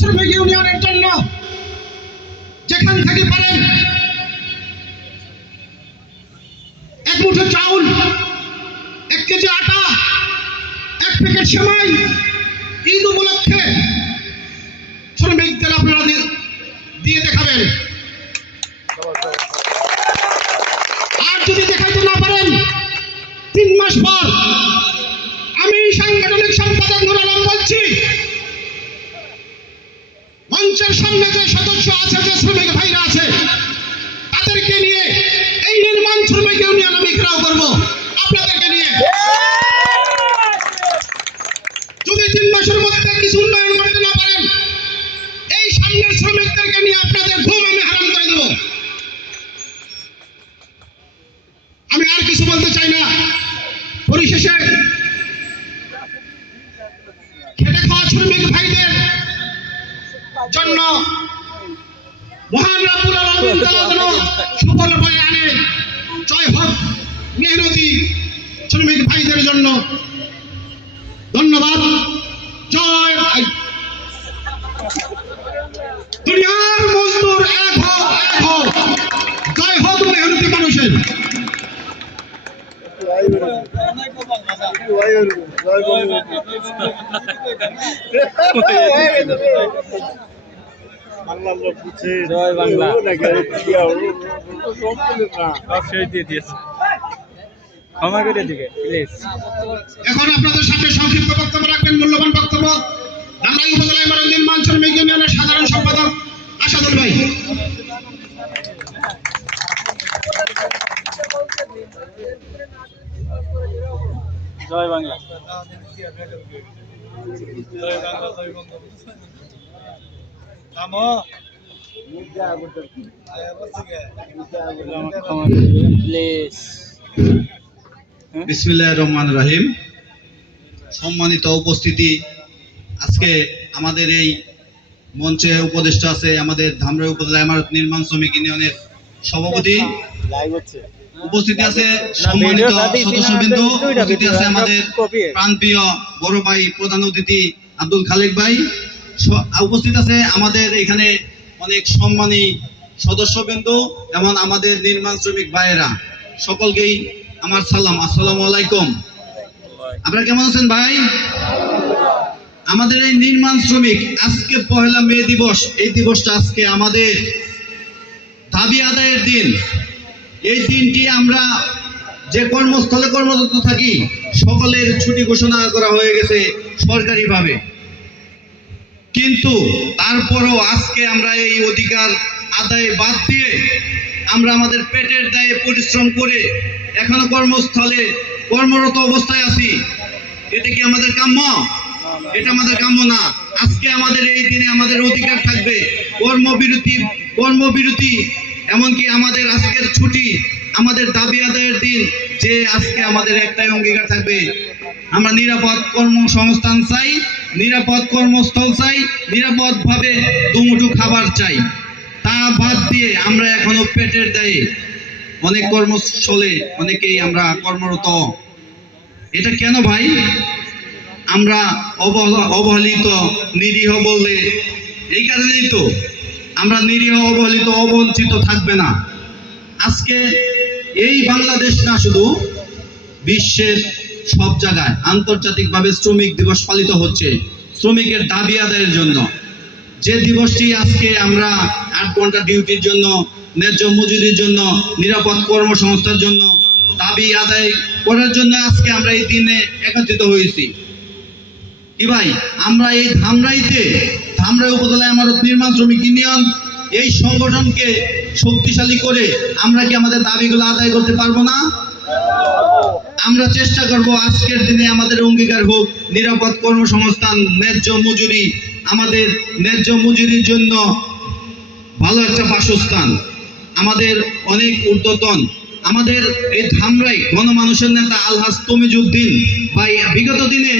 শ্রমিক ইউনিয়নের জন্য যেখান থেকে পারেন এক মুঠো চাউল, 1 কেজি আটা, 1 প্যাকেট সেমাই ঈদ উপলক্ষে শ্রমিকদের আপনারা দিয়ে দেখাবেন। আর যদি দেখাইতে না পারেন 3 মাস পর আমি সাংগঠনিক সম্পাদক নুর আলম বলছি, মঞ্চের সামনে যে সদস্য আছে, যে শ্রমিক ভাইরা আছে, তাদেরকে নিয়ে এই নির্মাণ শ্রমিক ইউনিয়ন আমি ঘেরাও করবো আপনাদেরকে নিয়ে। যদি 3 মাসের মধ্যে কিছু উন্নয়ন করতে না পারেন, এই সামনের শ্রমিকদেরকে নিয়ে আপনাদের ঘুম আমি হারাম করে দেব। আমি আর কিছু বলতে চাই না। পরিশেষে খেটে খাওয়া শ্রমিক ভাইদের জন্য মহান রব্বুল আলামিন তাআলা যেন সুফল বয়ে আনে। জয় হোক মেহনতি শ্রমিক ভাইদের জন্য। ধন্যবাদ। জয় ভাই। দুনিয়ার মজদুর এক হও, এক হও। জয় হোক মেহনতি মানুষের। জয় বাংলা। ক্ষমা করে দিকে প্লিজ। এখন আপনাদের সামনে সংক্ষিপ্ত বক্তব্য রাখবেন, মূল্যবান বক্তব্য ধামরাই উপজেলা ইমারত নির্মাণ শ্রমিক ইউনিয়নের সাধারণ সম্পাদক আসাদুল ভাই। জয় বাংলা। প্লিজ। বিসমিল্লাহির রহমানির রহিম। সম্মানিত উপস্থিতি, আজকে আমাদের এই মঞ্চে উপদেষ্টা আছে আমাদের ধামরাই উপজেলা ইমারত নির্মাণ শ্রমিক ইউনিয়নের সভাপতি, উপস্থিতি আছে সম্মানিত সদস্যবৃন্দ, উপস্থিতি আছে আমাদের প্রাণপ্রিয় বড় ভাই প্রধান অতিথি আব্দুল খালেক ভাই, উপস্থিত আছে আমাদের এখানে অনেক সম্মানী সদস্যবৃন্দ এবং আমাদের নির্মাণ শ্রমিক ভাইয়েরা, সকলকেই আমার সালাম, আসসালামু আলাইকুম। আপনারা কেমন আছেন ভাই? আমাদের এই নির্মাণ শ্রমিক, আজকে 1 মে দিবস, এই দিবসটা আজকে আমাদের দাবি আদায়ের দিন। এই দিনটি আমরা যে কর্মস্থলে কর্মরত থাকি সকলের ছুটি ঘোষণা করা হয়ে গেছে সরকারিভাবে, কিন্তু তারপরও আজকে আমরা এই অধিকার আদায় বাদ দিয়ে আমরা আমাদের পেটের দায়ে পরিশ্রম করে এখনো কর্মস্থলে কর্মরত অবস্থায় আছি। এটা কি আমাদের কাম্য? এটা আমাদের কাম্য না। আজকে আমাদের এই দিনে আমাদের অধিকার থাকবে কর্মবিরতি, এমনকি আমাদের আজকের ছুটি, আমাদের দাবি আদায়ের দিন, যে আজকে আমাদের একটাই অঙ্গীকার থাকবে, আমরা নিরাপদ কর্মসংস্থান চাই, নিরাপদ কর্মস্থল চাই, নিরাপদভাবে দুমুঠো খাবার চাই। তা বাদ দিয়ে আমরা এখনো পেটের দায়ে অনেক কর্মস্থলে অনেকেই আমরা কর্মরত। এটা কেন ভাই? আমরা অবহেলিত, নিরীহ বললে এই কারণেই তো আমরা নিরীহ, অবহেলিত, অবঞ্চিত থাকবে না। আজকে এই বাংলাদেশ না, শুধু বিশ্বের সব জায়গায় আন্তর্জাতিকভাবে শ্রমিক দিবস পালিত হচ্ছে শ্রমিকের দাবি আদায়ের জন্য। যে দিবসটি আজকে আমরা 8 ঘন্টা ডিউটির জন্য, ন্যায্য মজুরির জন্য, নিরাপদ কর্মসংস্থার জন্য দাবি আদায় করার জন্য আজকে আমরা এই দিনে একত্রিত হয়েছি। কি ভাই, আমরা এই ধামরাই উপজেলা ইমারত নির্মাণ শ্রমিক ইউনিয়ন এই সংগঠনকে শক্তিশালী করে আমরা কি আমাদের দাবিগুলো আদায় করতে পারবো না? আমরা চেষ্টা করব আজকের দিনে আমাদের অঙ্গীকার হোক নিরাপদ কর্মসংস্থান, ন্যায্য মজুরি, আমাদের ন্যায্য মজুরির জন্য ভালো একটা বাসস্থান, আমাদের অনেক ঊর্ধ্বতন, আমাদের এই ধামরাই গণমানুষের নেতা আলহাজ তমিজউদ্দিন ভাই বিগত দিনে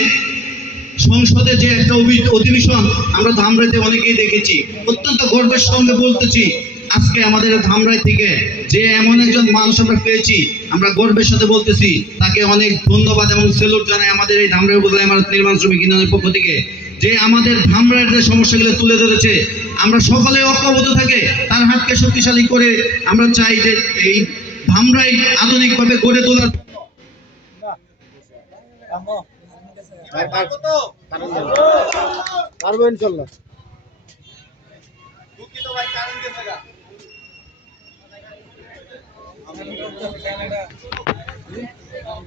সংসদে যে একটা অধিবেশন আমরা ধামরাইতে অনেকেই দেখেছি, অত্যন্ত গর্বের সঙ্গে বলতেছি আজকে আমাদের ধামরাই থেকে যে এমন একজন মানুষ আমরা পেয়েছি, আমরা গর্বের সাথে বলতেছি তাকে অনেক ধন্যবাদ এবং সেলুট জানাই আমাদের এই ধামরাই উপজেলা ইমারত নির্মাণ শ্রমিক ইউনিয়নের পক্ষ থেকে। যে আমাদের ধামরাইয়ের যে সমস্যাগুলো তুলে ধরেছে, আমরা সকলে ঐক্যবদ্ধ থেকে তার হাতকে শক্তিশালী করে আমরা চাই যে এই ধামরাই আধুনিকভাবে গড়ে তোলার পারবো ইনশাল্লাহ।